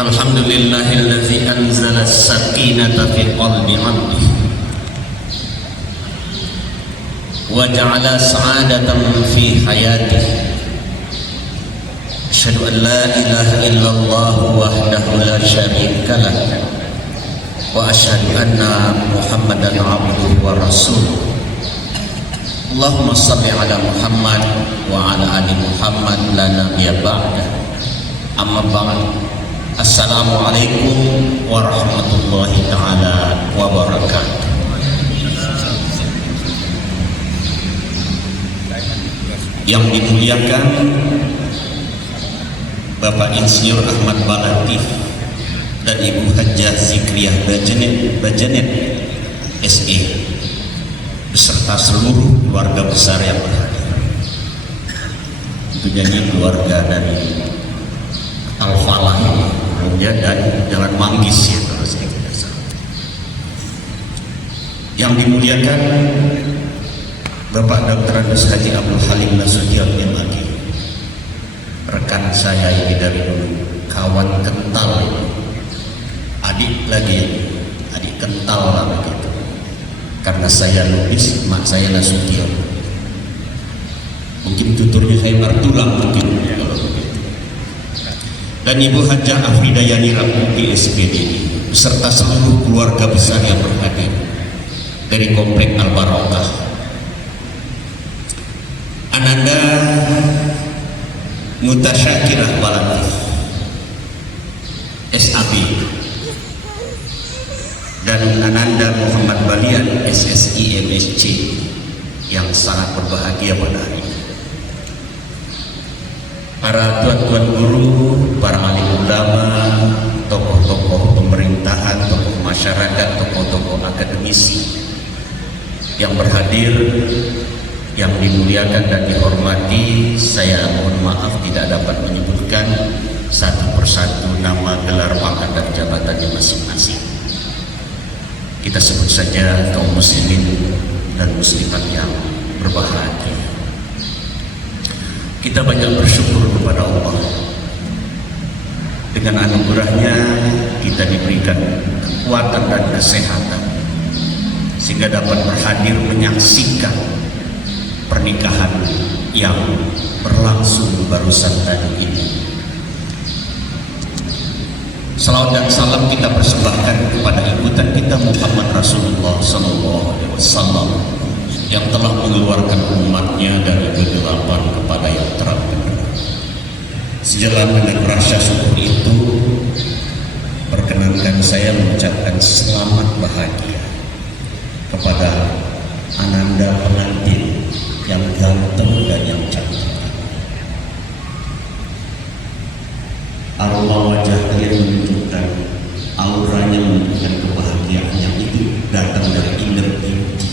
Alhamdulillahilladzi anzala as-sakinata fi qalbi 'abdihi wa ja'ala sa'adatan fi hayatihi. Asyhadu an la ilaha illallah wahdahu la syarika lah wa asyhadu anna Muhammadan 'abduhu wa rasuluh. Allahumma shalli ala Muhammad wa ala ali Muhammad la nabiyya ba'da. Amma ba'd. Assalamualaikum warahmatullahi ta'ala wabarakatuh. Yang dimuliakan Bapak Insinyur Ahmad Balatif dan Ibu Hajjah Zikriyah Bajanet SE beserta seluruh keluarga besar yang berhadir. Tentunya keluarga dari Al-Falah dan Jalan Manggis ya, kalau saya tidak salah. Yang dimuliakan Bapak Dr. Andes Haji Abdul Halim Nasution MAG, rekan saya ini dari dulu, kawan kental, adik kental lah begitu. Karena saya Lubis, mak saya Nasution. Mungkin tuturnya saya Martulang mungkin. Dan Ibu Hajjah Afridayani Rakuti SPD beserta seluruh keluarga besar yang berhadir dari Komplek Al-Barokah. Ananda Mutasyakirah Balatif SAB dan Ananda Muhammad Balian SSI MSC yang sangat berbahagia pada hari ini. Para tuan-tuan guru, para alim ulama, tokoh-tokoh pemerintahan, tokoh masyarakat, tokoh-tokoh akademisi yang berhadir, yang dimuliakan dan dihormati, saya mohon maaf tidak dapat menyebutkan satu persatu nama, gelar, pangkat dan jabatannya masing-masing. Kita sebut saja kaum muslimin dan muslimat yang berbahagia. Kita banyak bersyukur kepada Allah. Dengan anugerahnya kita diberikan kekuatan dan kesehatan sehingga dapat berhadir menyaksikan pernikahan yang berlangsung barusan tadi ini. Salawat dan salam kita persembahkan kepada ibutan kita Muhammad Rasulullah SAW yang telah mengeluarkan umatnya dari kegelapan kepada yang terang benderang. Sejalan dengan rasa syukur itu, perkenankan saya mengucapkan selamat bahagia kepada Ananda pengantin yang ganteng dan yang cantik. Aroma wajahnya menunjukkan, auranya menunjukkan kebahagiaan yang itu datang dari inner beauty,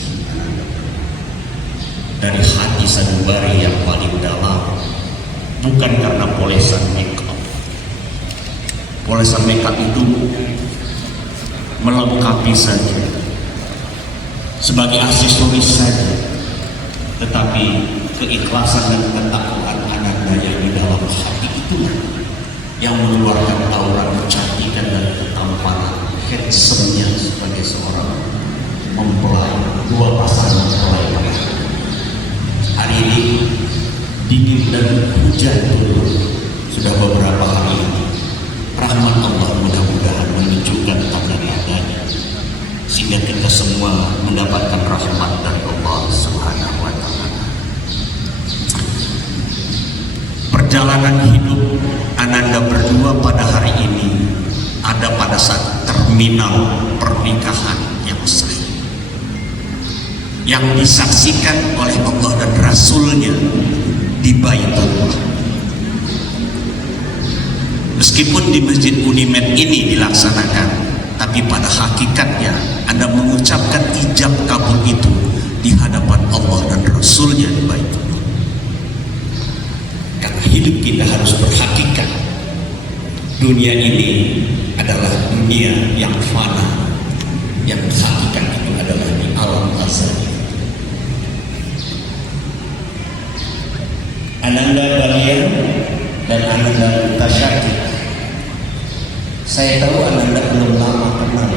dari hati sanubari yang paling dalam, bukan karena polesan makeup. Polesan makeup itu melengkapi saja, sebagai aksesoris saja, tetapi keikhlasan dan ketakwaan Ananda yang di dalam hati itu yang mengeluarkan aura kecantikan dan ketampanan handsome-nya sebagai seorang mempelai, dua pasangan mempelai. Hari ini dingin dan hujan turun sudah beberapa hari ini. Rahmat Allah mudah-mudahan menunjukkan tanda-tandanya sehingga kita semua mendapatkan rahmat dari Allah Subhanahu wa Ta'ala. Perjalanan hidup Ananda berdua pada hari ini ada pada saat terminal pernikahan yang sah, yang disaksikan oleh Allah dan Rasulnya di Baitullah. Meskipun di Masjid Unimed ini dilaksanakan, tapi pada hakikatnya Anda mengucapkan ijab kabul itu di hadapan Allah dan Rasulnya di Baitullah. Karena hidup kita harus berhakikat, dunia ini adalah dunia yang fana, yang hakikat itu adalah di alam azali. Ananda Balian dan Ananda Mutasyaki. Saya tahu Ananda belum lama kenal,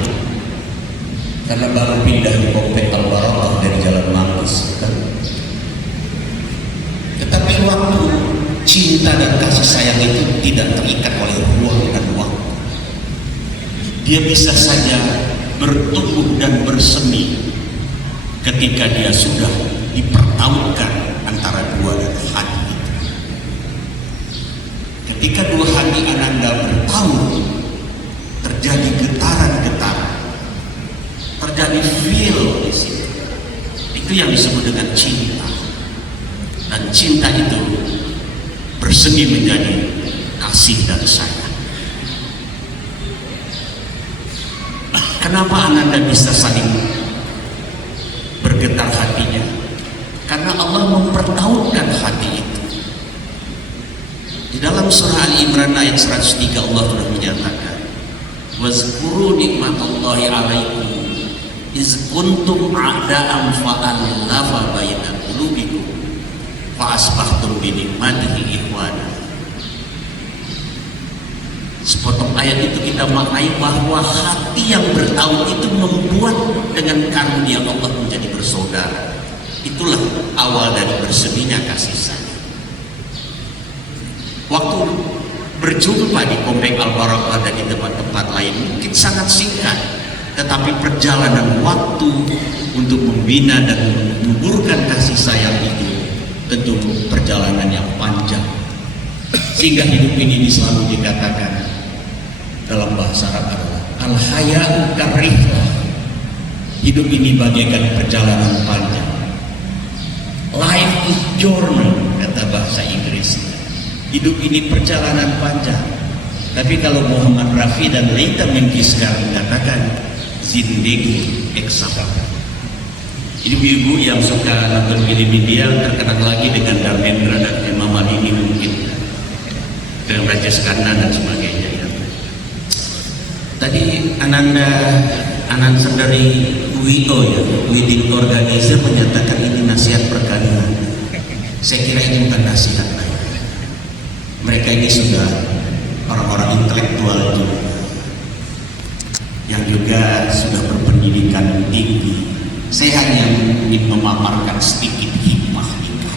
karena baru pindah di Komplek Al-Barakah dari Jalan Manggis, kan? Tetapi waktu cinta dan kasih sayang itu tidak terikat oleh ruang dan waktu. Dia bisa saja bertumbuh dan bersemi ketika dia sudah dipertautkan antara dua hati itu. Ketika dua hati Ananda bertaut, terjadi getaran-getaran, terjadi feel di situ. Itu yang disebut dengan cinta. Dan cinta itu bersemi menjadi kasih dan sayang. Kenapa Ananda bisa saling bergetar hatinya? Karena Allah mempertautkan hati itu. Di dalam surah Al-Imran ayat 103 Allah sudah menyatakan, wazkuru nikmatallahi alaikum iz kuntum a'da'an fa'alafa baina qulubikum fa asbahtum bi nikmatihi ikhwana. Sepotong ayat itu kita maknai bahwa hati yang bertaut itu membuat dengan karunia Allah menjadi bersaudara. Itulah awal dari berseminya kasih sayang. Waktu berjumpa di Komplek Al-Barakah dan di tempat-tempat lain mungkin sangat singkat, tetapi perjalanan waktu untuk membina dan menuburkan kasih sayang itu tentu perjalanan yang panjang, sehingga hidup ini selalu dikatakan dalam bahasa Arab adalah al-haya'u karihlah. Hidup ini bagaikan perjalanan panjang. Life is journey, kata bahasa Inggris. Hidup ini perjalanan panjang. Tapi kalau Muhammad Rafi dan Leita Menkisgar mengatakan zindagi eksabah. Ibu-ibu yang suka nonton film India terkenal lagi dengan Dharmendra dan Hema Malini mungkin, dengan Rajesh Khanna dan sebagainya. Tadi Anand dari WIO ya, Wedding Organizer menyatakan ini nasihat perkawinan. Saya kira ini bukan nasihat lagi. Mereka ini sudah orang-orang intelektual juga, yang juga sudah berpendidikan tinggi. Saya hanya ingin memaparkan sedikit hikmah nikah.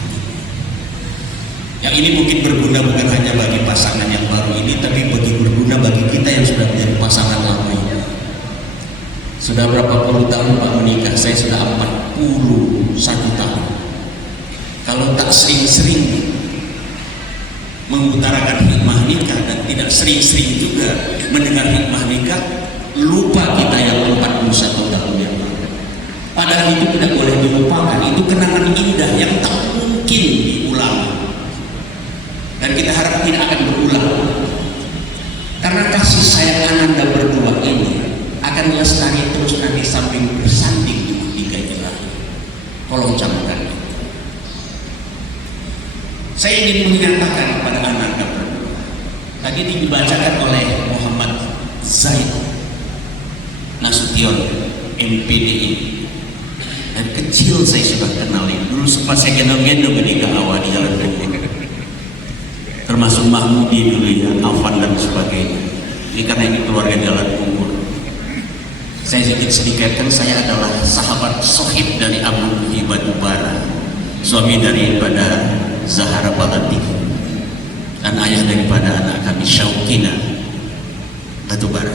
Yang ini mungkin berguna bukan hanya bagi pasangan yang baru ini, tapi berguna bagi kita yang sudah menjadi pasangan lama ini. Sudah berapa puluh tahun Pak menikah? Saya sudah 41 tahun. Kalau tak sering-sering mengutarakan hikmah nikah dan tidak sering-sering juga mendengar hikmah nikah, lupa kita yang 41 tahun yang lalu. Padahal itu tidak boleh dilupakan. Itu kenangan indah yang tak mungkin diulang, dan kita harap tidak akan berulang. Karena kasih sayang Ananda berdua ini akan lestari terus nanti sampai bersanding di tiga ilahi. Tolong camkan itu. Saya ingin menyatakan kepada Ananda berdua. Tadi dibacakan oleh Muhammad Zaid Nasution, MPDI. Dan kecil saya sudah kenalin. Dulu sempat saya gendong-gendong ketika awal di Jalan Bungur. Termasuk Mahmudi dulu ya, Afan dan sebagainya. Ini karena ini keluarga Jalan Bungur. Saya sedikit-sedikitkan, saya adalah sahabat sohib dari Abu Batubara, suami daripada Zahara Balati, dan ayah daripada anak kami Syaukina Batubara.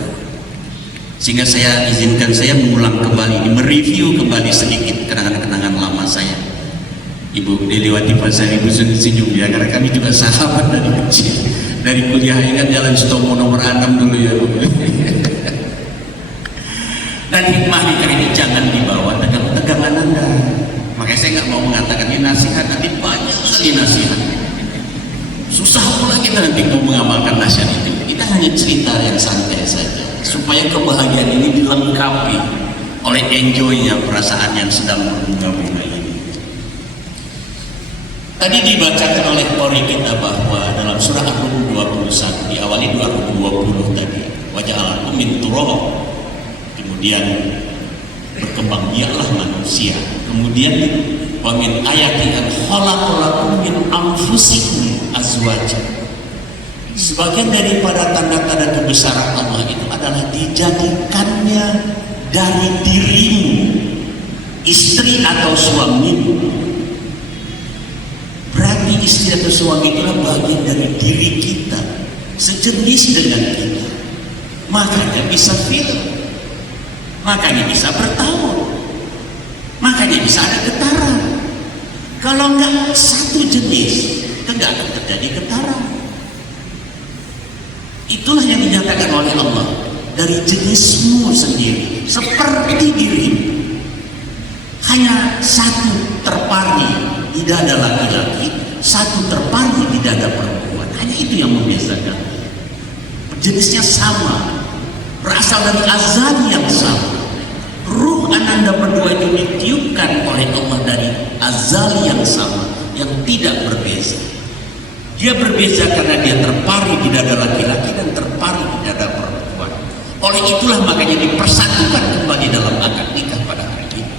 Sehingga saya izinkan saya mengulang kembali, mereview kembali sedikit kenangan-kenangan lama saya. Ibu Deliwati Pasari Ibu senyum ya, karena kami juga sahabat dari kecil. Dari kuliah ingat Jalan Sutomo nomor 6 dulu ya Bu. Dan hikmah nikah ini jangan dibawa tegang-tegangan Anda. Makanya saya nggak mau mengatakan ini nasihat, nanti banyak lagi nasihat. Susah pula kita nanti mau mengamalkan nasihat itu. Kita hanya cerita yang santai saja, supaya kebahagiaan ini dilengkapi oleh enjoynya perasaan yang sedang berbunga-bunga ini. Tadi dibacakan oleh Qori kita bahwa dalam surah Ar-Rum 21 diawali 2020 tadi, waja'alakum min turab, kemudian berkembang biaklah manusia, kemudian wa min ayati an khalaqalakum min anfusikum azwajan Sebagian daripada tanda-tanda kebesaran Allah itu adalah dijadikannya dari dirimu, istri atau suamimu. Berarti istri atau suami itu bagian dari diri kita, sejenis dengan kita. Makanya bisa feel, makanya bisa bertaut, makanya bisa ada getaran. Kalau enggak satu jenis, enggak akan terjadi getaran. Itulah yang dinyatakan oleh Allah, dari jenismu sendiri, seperti dirimu. Hanya satu terpari di dada laki-laki, satu terpari di dada perempuan. Hanya itu yang membedakan. Jenisnya sama, berasal dari azal yang sama. Ruh ananda berdua itu ditiupkan oleh Allah dari azal yang sama, yang tidak berbeza. Dia berbeza karena dia terpari di dada laki-laki dan terpari di dada perempuan. Oleh itulah makanya dipersatukan kembali dalam akad nikah pada hari ini.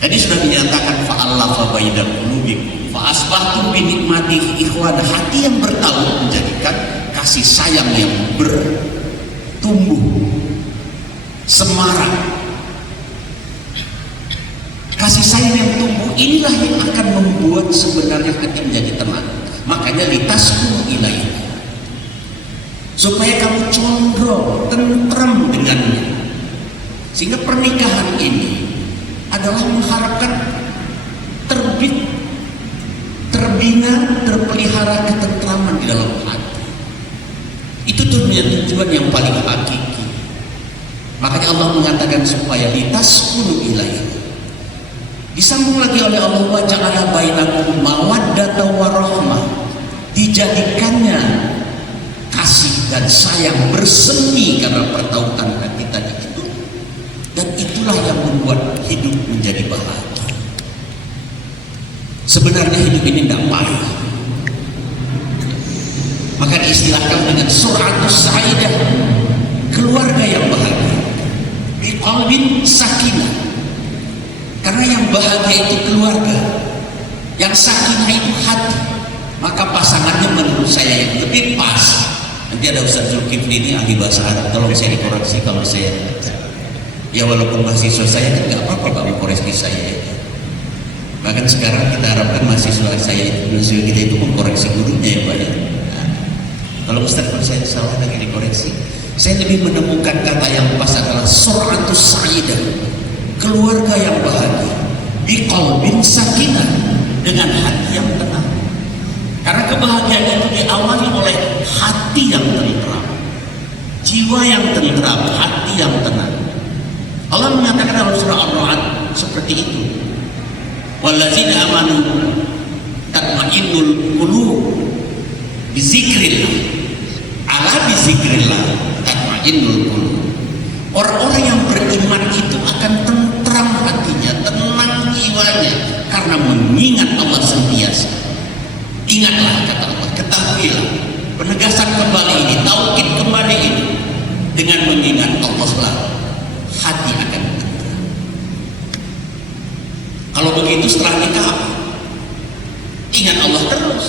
Jadi sudah dinyatakan fa'allafa baina qulubikum fa asbahtum bi nikmatihi ikhwana. Hati yang bertaut menjadikan kasih sayang yang bertumbuh semarak. Kasih sayang yang tumbuh inilah yang akan membuat sebenarnya hati menjadi tenang. Makanya litasku ilaihi, supaya kamu condong, tentram dengannya. Sehingga pernikahan ini adalah mengharapkan terbina, terpelihara ketentraman di dalam hati. Itu tujuan yang paling hakiki. Makanya Allah mengatakan supaya litaskunu ilaihi. Disambung lagi oleh Allah, wa ja'ala bainakum mawaddatan wa rahmah. Dijadikannya kasih dan sayang bersemi karena pertautan hati tadi itu. Dan itulah yang membuat hidup menjadi bahagia. Sebenarnya hidup ini tidak pahit. Maka diistilahkan dengan suratus sa'idah, keluarga yang bahagia. Biqalbin sakinah. Karena yang bahagia itu keluarga, yang sakinah itu hati. Maka pasangannya menurut saya yang lebih pas. Nanti ada Ustaz Zulkifli ini ahli bahasa Arab, tolong saya dikoreksi kalau saya, ya walaupun mahasiswa saya kan nggak apa-apa Pak mengkoreksi saya. Bahkan sekarang kita harapkan mahasiswa kita itu mengkoreksi gurunya ya Pak. Nah, kalau Ustaz kalau saya salah lagi dikoreksi, saya lebih menemukan kata yang pas adalah suratus sa'idah, keluarga yang bahagia, biqalbin sakinah, dengan hati yang tenang. Karena kebahagiaan itu diawali oleh hati yang tentram, jiwa yang tentram, hati yang tenang. Allah mengatakan dalam surah Ar-Ra'd seperti itu. Wallazina amanu tatma'innul qulub bizikrillah. Ala bizikrillah tatma'innul qulub. Orang-orang yang beriman itu akan tentram hatinya, tenang jiwanya karena mengingat Allah senantiasa. Ingatlah kata Allah, ketahuilah, penegasan kembali ini, taukid kembali ini, dengan mengingat Allah lah hati akan tentram. Kalau begitu setelah nikah apa? Ingat Allah terus.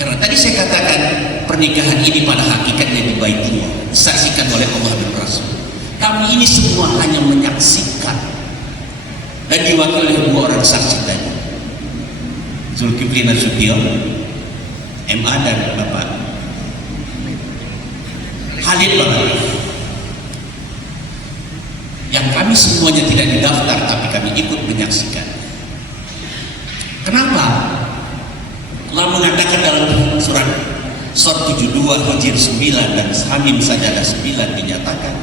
Karena tadi saya katakan pernikahan ini pada hakikatnya di Baitullah disaksikan oleh Allah dan Rasul. Kami ini semua hanya menyaksikan dan diwakili oleh dua orang saksi tadi, Zulkifli Nasution MA dan Bapak Khalid Bapak, yang kami semuanya tidak didaftar tapi kami ikut menyaksikan. Kenapa? Allah mengatakan dalam surat 72 Hijr 9 dan Hamim Sajadah 9 dinyatakan,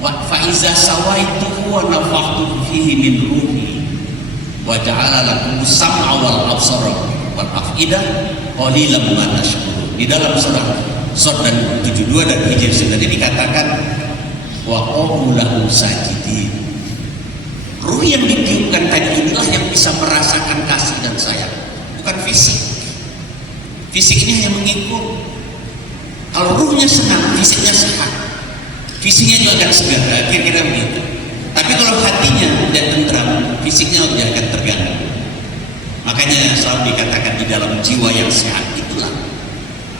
wa fa'iza sawaituhu wa nafakhtu fihi min ruhi wa ja'ala lakum sam'a wal absara wal af'idah qalilan ma tashkurun. Di dalam surat 72 dan Hijr 9 dikatakan wa qamu lahu sajidin. Ruh yang ditiupkan tadi inilah yang bisa merasakan kasih dan sayang, bukan fisik. Fisik ini hanya mengikut. Kalau ruhnya senang, fisiknya sehat, fisiknya juga akan segar, kira-kira begitu. Tapi kalau hatinya tidak tentram, fisiknya juga akan terganggu. Makanya selalu dikatakan di dalam jiwa yang sehat itulah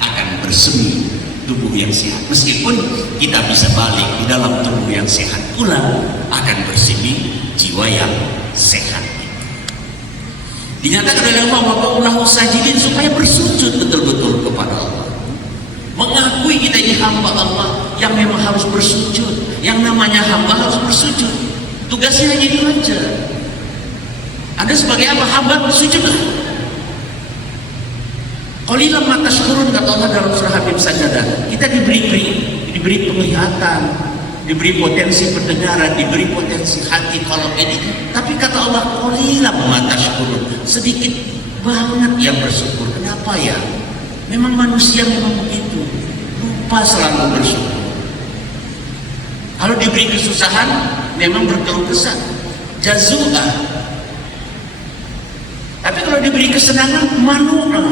akan bersemi tubuh yang sehat. Meskipun kita bisa balik, di dalam tubuh yang sehat pula akan bersemi jiwa yang sehat. Dinyatakan oleh Allah waqaulahu sajidin, supaya bersujud betul-betul kepada Allah. Mengakui kita ini hamba Allah yang memang harus bersujud. Yang namanya hamba harus bersujud. Tugasnya hanya itu aja. Anda sebagai apa? Hamba bersujudlah. Qalilan ma tashkurun, kata Allah dalam surah Habib Sajadah. Kita diberi penglihatan, diberi potensi pendengaran, diberi potensi hati qalb ini. Tapi kata Allah, qalilan ma tashkurun, sedikit banget yang bersyukur. Kenapa ya? Memang manusia memang begitu, lupa selalu bersyukur. Kalau diberi kesusahan, memang berkeluh kesah, jazu'ah. Tapi kalau diberi kesenangan, manu'ah,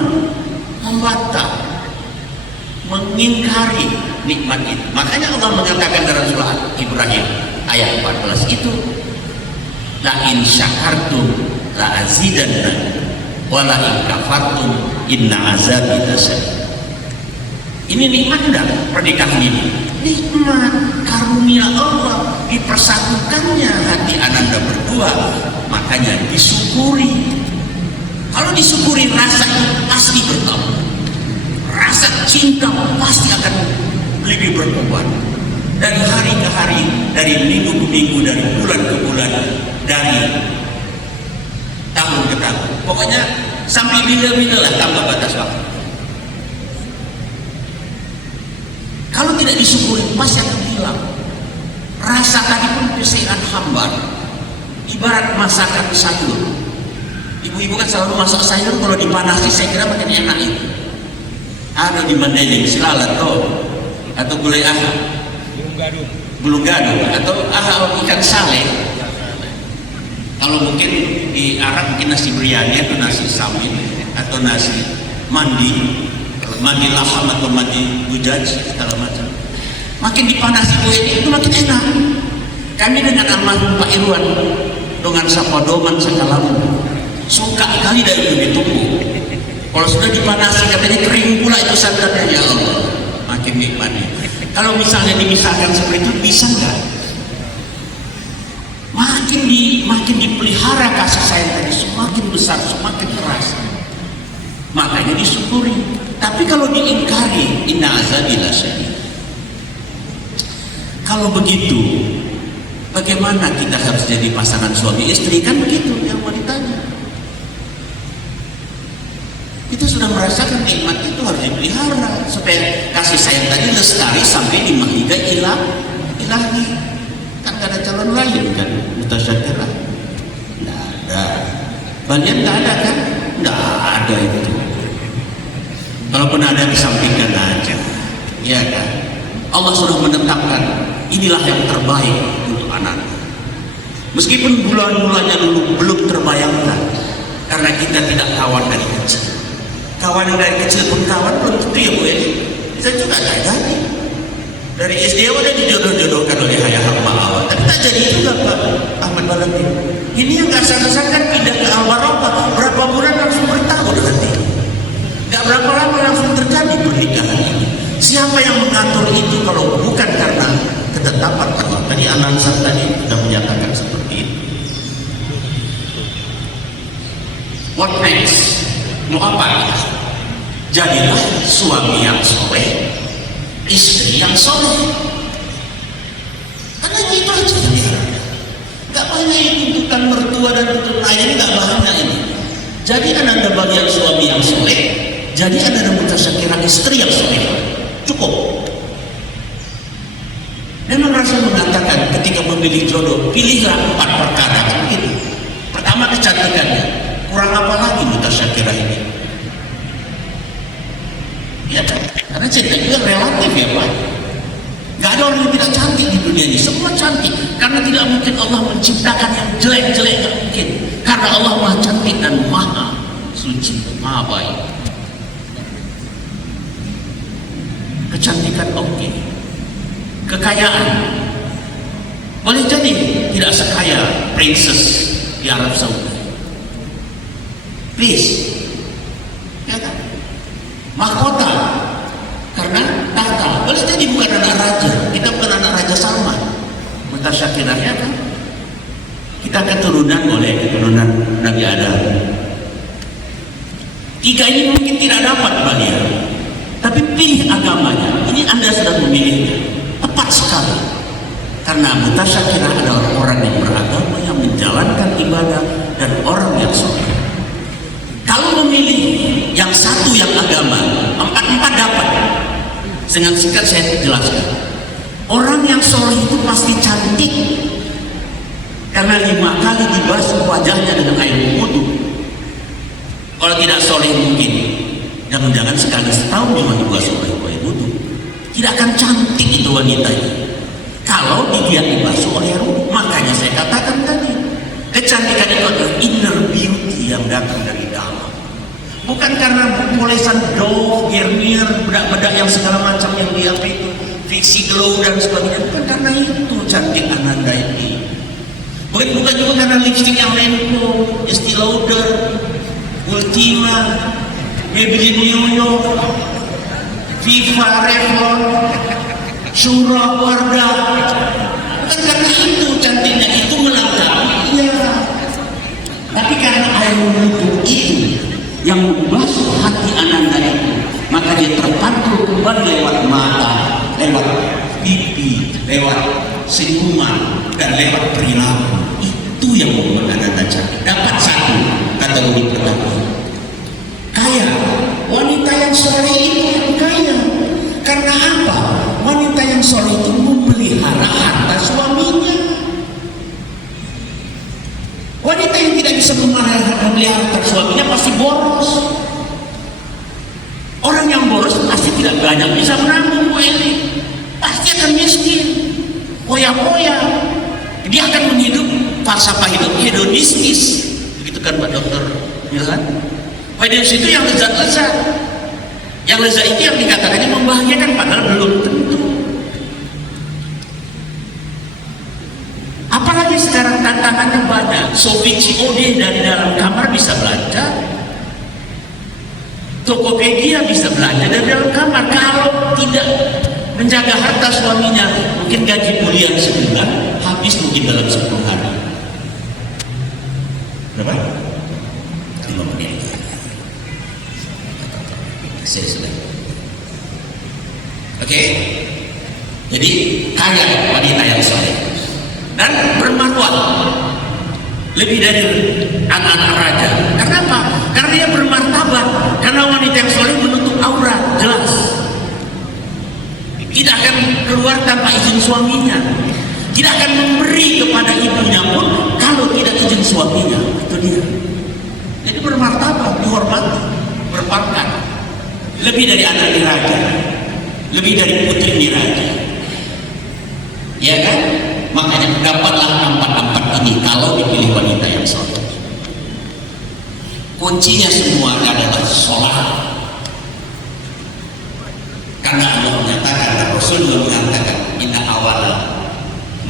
membantah, mengingkari nikmat itu. Makanya Allah mengatakan dalam surah Ibrahim ayat 14 itu, la in syakartum la azidannakum wa la in kafartum inna azabi lasyadid. Ini nikmat enggak pernikahan ini? Nikmat karunia Allah, dipersatukannya hati ananda berdua, makanya disyukuri. Kalau disyukuri, rasa itu pasti bertambah, rasa cinta pasti akan lebih berkembang dari hari ke hari, dari minggu ke minggu, dari bulan ke bulan, dari tahun ke tahun. Pokoknya sampai bila-bila lah tambah batas waktu. Kalau tidak disyukuri, pasti akan hilang. Rasa tadi pun kesehan hambar, ibarat masakan sayur. Ibu-ibu kan selalu masak sayur, kalau dipanasi saya kira makin enak itu. Ada di Mandailing, silalat atau gulai aha, bulung gadung, atau aha ikan sale. Kalau mungkin di Arab mungkin nasi biryani atau nasi samin atau nasi mandi, mandi laham atau mandi bujaj segala macam. Makin dipanasi kue itu makin enak. Kami dengan almarhum Pak Irwan dengan sapadoman sekalamu suka kali dari itu ditunggu. Kalau sudah dipanasi katanya kering pula itu santannya, ya Allah, makin nikmatnya. Kalau misalnya dimisahkan seperti itu, bisa nggak? Makin dipelihara kasih sayang tadi, semakin besar, semakin terasa. Makanya disyukuri. Tapi kalau diingkari, inna azabi lasyadid. Kalau begitu, bagaimana kita harus jadi pasangan suami istri? Kan begitu yang mau ditanya. Kita sudah merasakan nikmat itu harus dipelihara supaya kasih sayang tadi lestari sampai di mahligai ilahi. Kan gak ada calon lain kan, mutasyakirah. Nggak ada. Banyak nggak ada kan? Nggak ada itu. Kalaupun ada, disampingkan aja, ya kan? Allah sudah menetapkan inilah yang terbaik untuk anak. Meskipun bulan-bulannya dulu belum terbayangkan, karena kita tidak kawan dari kecil. Kawan yang dari kecil pun kawan belum tentu ya Bu Edi. Bisa juga tak jadi. Dari SD udah dijodoh-jodohkan oleh ayah hamba awal, tapi tak jadi juga Pak Ahmad Balantin. Ini yang nggak sangka-sangka pindah ke Al-Barokah, berapa bulan langsung bertahun nanti. Nggak berapa lama langsung terjadi pernikahan ini. Siapa yang mengatur itu kalau bukan karena ketetapan Allah? Tadi Al-Ansar tadi sudah menyatakan seperti itu. What next? Mau apa? Jadilah suami yang soleh, istri yang soleh. Karena itu aja dia. Gak banyak tuntutan mertua dan tuntutan ayah ini, gak banyak ini. Jadi anda bagian suami yang soleh, jadi anda mutasyakirah istri yang soleh. Cukup. Dan Rasul mengatakan ketika memilih jodoh, pilihlah 4 perkara gitu. Pertama, kecantikannya. Kurang apa lagi mutasyakirah ini? Ya kan? Karena cinta juga relatif ya Pak. Gak ada orang yang tidak cantik di dunia ini, semua cantik. Karena tidak mungkin Allah menciptakan yang jelek-jelek, gak mungkin. Karena Allah Maha cantik dan Maha suci, Maha baik. Kecantikan oke. Kekayaan boleh jadi tidak sekaya princess di Arab Saudi. please, ya kan? Mahkota, karena tahta. Boleh jadi bukan anak raja, kita bukan anak raja Salman. Mutasyakinahnya kan? Kita keturunan Nabi Adam. Tiga ini mungkin tidak dapat bagian, tapi pilih agamanya. Ini Anda sudah memilihnya, tepat sekali. Karena mutasyakinah adalah orang yang beragama, yang menjalankan ibadah, dan orang yang soleh. Kalau memilih yang satu yang agama, empat dapat. Dengan singkat saya jelaskan. Orang yang soleh itu pasti cantik, karena 5 kali dibasuh wajahnya dengan air wudu. Kalau tidak soleh mungkin jangan-jangan sekali setahun cuma dibasuh oleh air wudu. Tidak akan cantik itu wanitanya kalau dia dibasuh oleh air wudu. Makanya saya katakan tadi, kecantikan itu adalah inner beauty yang datang dari dalam, bukan karena polesan Dove, Garnier, bedak-bedak yang segala macam yang dia itu fiksi glow dan sebagainya. Bukan karena itu cantik Ananda ini. Bukan juga karena lipstick yang Renko, Estee Lauder, Ultima, Maybelline New York, Viva, Revlon, Surah, Wardah. Bukan karena itu cantiknya, itu melengkapi, iya. Tapi karena air wudu itu yang membasuh hati Ananda itu, maka dia terpantul kembali lewat mata, lewat pipi, lewat senyuman, dan lewat perilaku. Itu yang membuat Ananda cantik. Dapat satu kategori pertama. Kaya, wanita yang soleh itu yang kaya. Karena apa? Wanita yang soleh itu memelihara harta suaminya. Wanita yang tidak bisa memelihara harta suaminya pasti boros. Orang yang boros pasti tidak banyak bisa menabung, Bu Eli. Pasti akan miskin, poya-poya. Dia akan menghidup falsafah hidup hedonistis. Begitu kan Pak Dokter Ilhan? Hedonis itu yang lezat-lezat. Yang lezat itu yang dikatakannya membahagiakan, padahal belum tentu. Apalagi sekarang tantangannya banyak. Sofi COD dari dalam kamar bisa belanja, Tokopedia bisa belanja dari dalam kamar. Kalau tidak menjaga harta suaminya, mungkin gaji bulan sebulan habis mungkin dalam 10 hari. Berapa? 5 menit. Saya sudah. Oke. Jadi kaya wanita yang soleh dan bermarwah lebih dari anak-anak raja. Karena apa? Karena dia bermartabat. Karena wanita yang soleh menutup aurat, jelas. Tidak akan keluar tanpa izin suaminya. Tidak akan memberi kepada ibunya pun kalau tidak izin suaminya. Itu dia. Jadi bermartabat, dihormati, berpangkat. Lebih dari anak diraja, lebih dari putri diraja. Ya kan? Makanya dapatlah empat ini kalau dipilih wanita yang soleh. Kuncinya semua adalah sholat. Karena Allah menyatakan, dan Rasul juga mengatakan, inna awala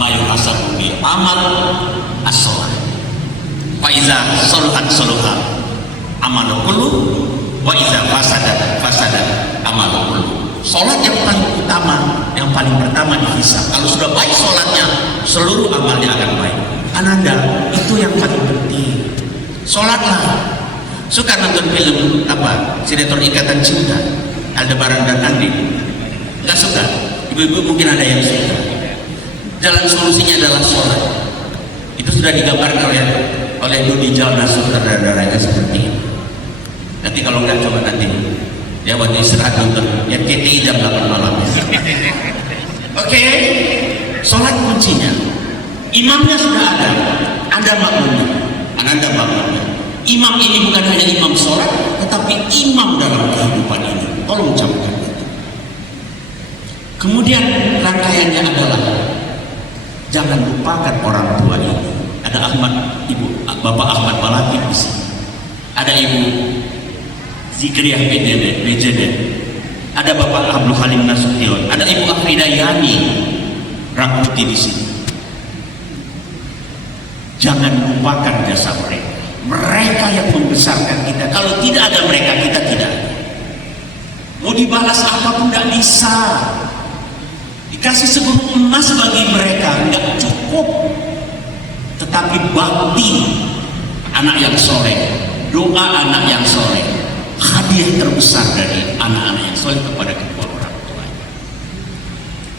mayu hasabu bil amal as-sholat. Wa iza soluhat soluhat amalu kullu, wa iza fasadat amalu kullu. Sholat yang paling utama, yang paling pertama dihisab. Kalau sudah baik sholatnya, seluruh amalnya akan baik. Ananda, itu yang paling penting. Sholatlah. Suka nonton film apa? Sinetron Ikatan Cinta, Aldebaran dan Andin? Nggak suka? Ibu-ibu mungkin ada yang suka. Jalan solusinya adalah sholat. Itu sudah digambarkan oleh Dudi Jalna, saudara-saudaranya seperti ini. Nanti kalau nggak, coba nanti dia waktu istirahat nonton ya KTI jam 8 malam. Oke, sholat kuncinya. Imamnya sudah ada, Anda makmumnya, Anda makmumnya. Imam ini bukan hanya imam sholat, tetapi imam dalam kehidupan ini. Tolong camkan itu. Kemudian rangkaiannya adalah jangan lupakan orang tua ini. Ada Bapak Ahmad Malaki di sini. Ada Ibu Zikriah Bejede. Ada Bapak Abdul Halim Nasution. Ada Ibu Afridayani Rakuti di sini. Jangan lupakan jasa mereka. Mereka yang membesarkan kita. Kalau tidak ada mereka, kita tidak ada. Mau dibalas apapun tidak bisa. Dikasih segunung emas bagi mereka nggak cukup. Tetapi bakti anak yang soleh, doa anak yang soleh, hadiah terbesar dari anak-anak yang soleh kepada kedua orang tuanya.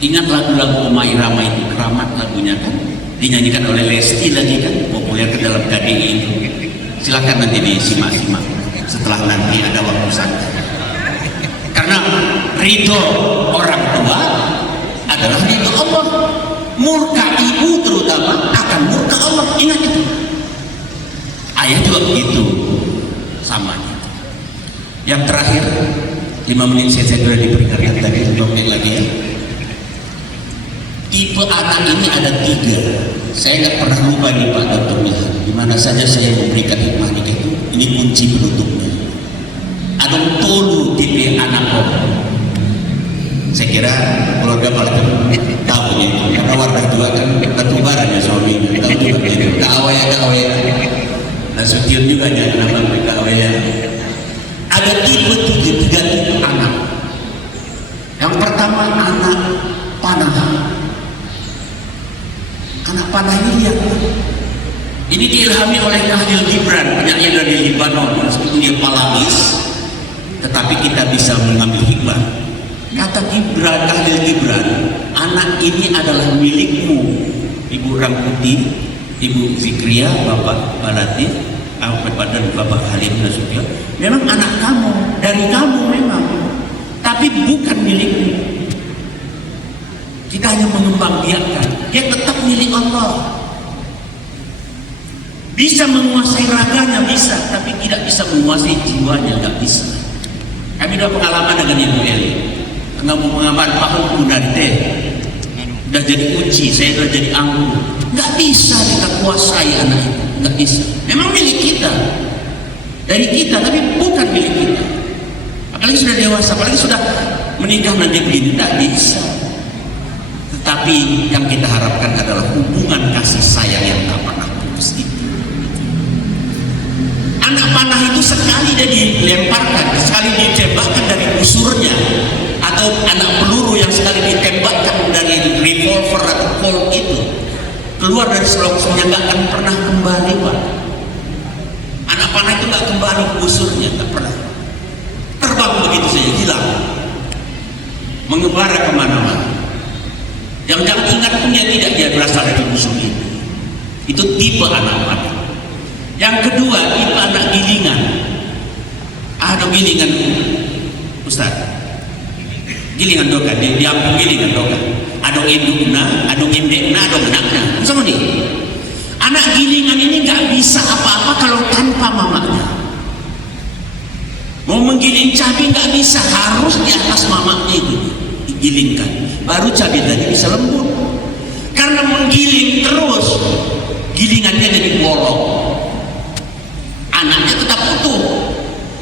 Ingat lagu-lagu Oma Irama itu, Keramat lagunya kan, dinyanyikan oleh Lesti lagi kan, populer ke dalam KDI itu. Silakan nanti disimak-simak setelah nanti ada waktu santai. Karena ridho orang tua adalah ridho Allah. Murka ibu terutama akan murka Allah. Ingat itu. Ayah juga begitu sama. Yang terakhir 5 menit saya sudah diberikan tadi, 5 menit lagi ya. Tipe anak ini ada 3. Saya nggak pernah lupa nih Pak Dr. Milhan. Di mana saja saya memberikan hikmah itu, ini kunci penutupnya. Ada tolu tipe anak om. Saya kira keluarga paling tahu itu. Karena warga tua kan ketubaran ya suami. Tahu juga itu. Kawaya. Nasution juga ada nama mereka kawaya. Ada tipe 3 tipe anak. Yang pertama anak panah. Anak panah ini lihat. Ini diilhami oleh Khalil Gibran, penyanyi dari Libanon, meskipun dia Palawis, tetapi kita bisa mengambil hikmah. Kata Gibran, Khalil Gibran, anak ini adalah milikmu, Ibu Rangkuti, Ibu Zikria, Bapak Latif, dan Bapak Halim Nasution. Memang anak kamu, dari kamu memang, tapi bukan milikmu. Kita hanya mengembangbiakkan, dia tetap milik Allah. Bisa menguasai raganya bisa, tapi tidak bisa menguasai jiwanya, nggak bisa. Kami sudah pengalaman dengan Ibu Eli. Nggak mau mengaman pahung nanti, udah jadi uji, saya sudah jadi anggur. Nggak bisa kita kuasai anak itu, nggak bisa. Memang milik kita, dari kita, tapi bukan milik kita. Apalagi sudah dewasa, apalagi sudah menikah nanti begini, nggak bisa. Tetapi yang kita harapkan adalah hubungan kasih sayang yang tak pernah putus itu. Anak panah itu sekali dia dilemparkan, sekali ditembakkan dari busurnya, atau anak peluru yang sekali ditembakkan dari revolver atau Colt itu keluar dari selongsongnya nggak akan pernah kembali, Pak. Anak panah itu nggak kembali ke busurnya, nggak pernah. Terbang begitu saja, hilang, mengembara kemana-mana. Jangan ingat punya tidak dia berasal dari musuh ini. Itu tipe anak panah. Yang kedua, tipe anak gilingan. Ada gilingan, Ustaz. Gilingan doka, di ampun gilingan doka. Ada indukna, ada indekna, ada anaknya. Sama nih. Anak gilingan ini nggak bisa apa-apa kalau tanpa mamanya. Mau menggiling cabai nggak bisa, harus di atas mamanya itu digilingkan. Baru cabai tadi bisa lembut. Karena menggiling terus, gilingannya jadi bolong. Anaknya tetap utuh.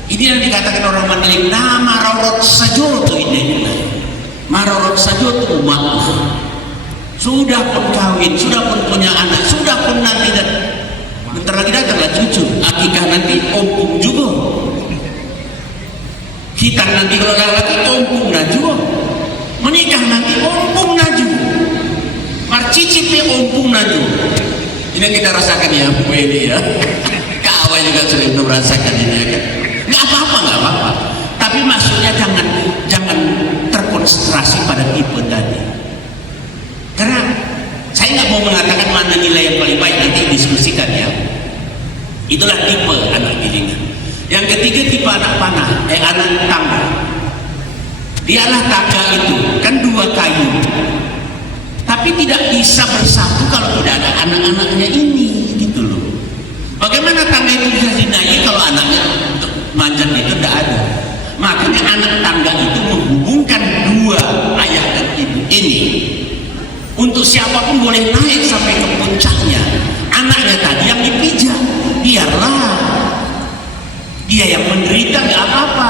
Ini yang dikatakan orang Mandailing, nama marorot sajo tuh ini. Marorot sajo tuh umat. Sudah pun kawin, sudah pun punya anak, sudah pun nanti dan bentar lagi datanglah cucu. Akikah nanti ompung juga. Kita nanti kalau lagi ompung juga. Menikah nanti ompung naju. Marcicipi ompung naju. Ini yang kita rasakan ya Bu Eli ya. Kawai juga sering merasakan ini ya kan. Nggak apa-apa. Tapi maksudnya jangan terkonsentrasi pada tipe tadi. Karena saya nggak mau mengatakan mana nilai yang paling baik, nanti diskusikan ya. Itulah tipe anak gilingan. Yang ketiga tipe anak panah, anak tangga. Dialah tangga itu kan 2 kayu, tapi tidak bisa bersatu kalau tidak ada anak-anaknya ini, gitu loh. Bagaimana tangga itu bisa dinaiki kalau anaknya manjat itu tidak ada? Makanya anak tangga itu menghubungkan 2 ayah dan ibu ini. Untuk siapapun boleh naik sampai ke puncaknya. Anaknya tadi yang dipijak, biarlah dia yang menderita, nggak apa-apa.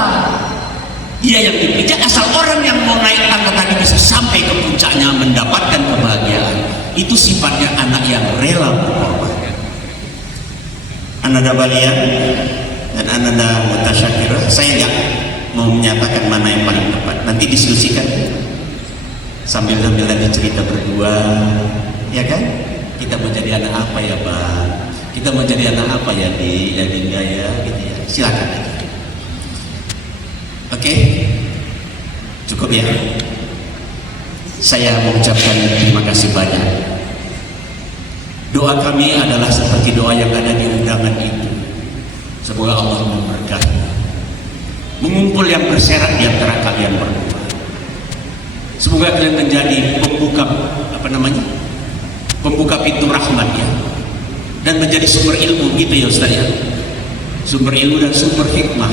Dia yang dipijak, asal orang yang mau naik tangga tadi bisa sampai ke puncaknya mendapatkan kebahagiaan. Itu sifatnya anak yang rela berkorban. Ananda Balian dan Ananda Mutasyakirah. Saya nggak mau menyatakan mana yang paling tepat, nanti diskusikan sambil tadi cerita berdua, ya kan? Kita mau jadi anak apa ya Bang? Kita mau jadi anak apa ya Di? Ya Dinda ya, gitu ya. Silakan aja. Oke, cukup ya. Saya mengucapkan terima kasih banyak. Doa kami adalah seperti doa yang ada di undangan itu. Semoga Allah memberkati, mengumpul yang berserak di antara kalian berdua. Semoga kalian menjadi pembuka pembuka pintu rahmat ya, dan menjadi sumber ilmu gitu ya Ustaz ya, sumber ilmu dan sumber hikmah,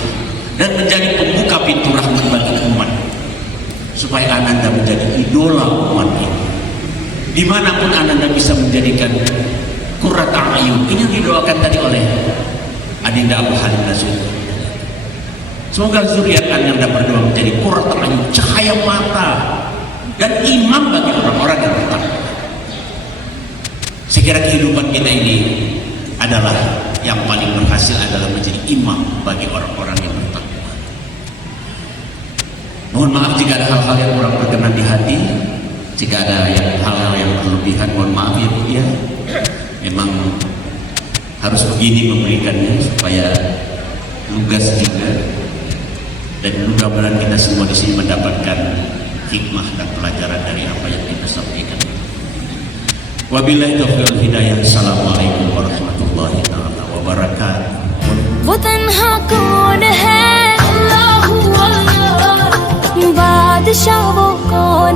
dan menjadi pembuka pintu rahmat bagi umat, supaya Ananda menjadi idola umat ini. Dimanapun Ananda bisa menjadikan qurrat a'yun, ini yang didoakan tadi oleh Adinda Abu Halim Nasution. Semoga zuriat Ananda berdua menjadi qurrat a'yun, cahaya mata dan imam bagi orang-orang yang bertakwa. Saya kira kehidupan kita ini adalah yang paling berhasil adalah menjadi imam bagi orang-orang yang bertakwa. Mohon maaf jika ada hal-hal yang kurang berkenan di hati, jika ada hal-hal yang berlebihan, mohon maaf ya Bu ya. Memang harus begini memberikannya supaya lugas juga, dan mudah-mudahan kita semua di sini mendapatkan hikmah dan pelajaran dari apa yang kita sampaikan. Wabillahi taufiq wal hidayah. Assalamualaikum warahmatullahi wabarakatuh. وتنهكون है अल्लाह अल्लाह बादशाह वो कौन